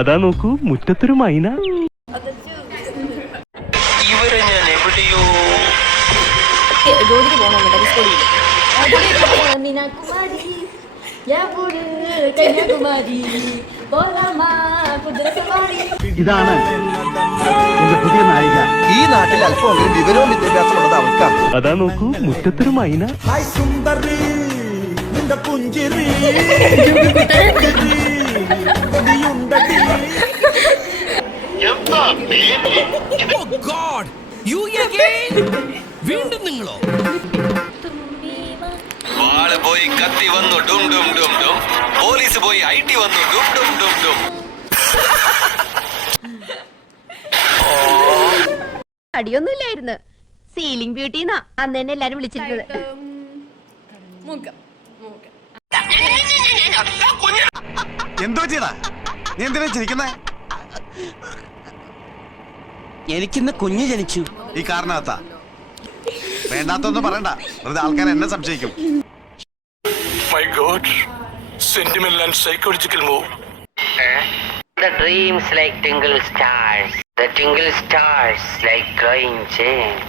അതാ നോക്കൂ മുറ്റത്തൊരു മൈന. ഇവരെ ഞാൻ എവിടെയോ ഇതാണ് എന്റെ പുതിയ നായിക. ഈ നാട്ടിൽ അല്പമെങ്കിലും വിവരവും വിദ്യാഭ്യാസമുള്ളത് അവൾക്കാണ്. അതാ നോക്കൂ മുറ്റത്തൊരു മൈന. പുഞ്ചിരി വീണ്ടും നിങ്ങളോ? വാള് പോയി കത്തി വന്നു ഡും ഡും ഡും ഡും. പോലീസ് പോയി IT വന്നു ഡും ഡും ഡും ഡും. അടിയൊന്നുമില്ലായിരുന്നു. സീലിംഗ് ബ്യൂട്ടിന്നാ അന്ന് തന്നെ എല്ലാരും വിളിച്ചിരുന്നത്. എന്തോ ചെയ്താ നീ എന്തിനാ ചിരിക്കുന്നേ? എനിക്കിന്ന് കുഞ്ഞ് ജനിച്ചു. ഈ കാരണത്താ വേണ്ടാത്തൊന്നും പറയണ്ട, വെറുതെ ആൾക്കാർ എന്നെ സംശയിക്കും. My God, sentimental and psychological move. The dreams like tingle stars. The tingle stars like glowing gems.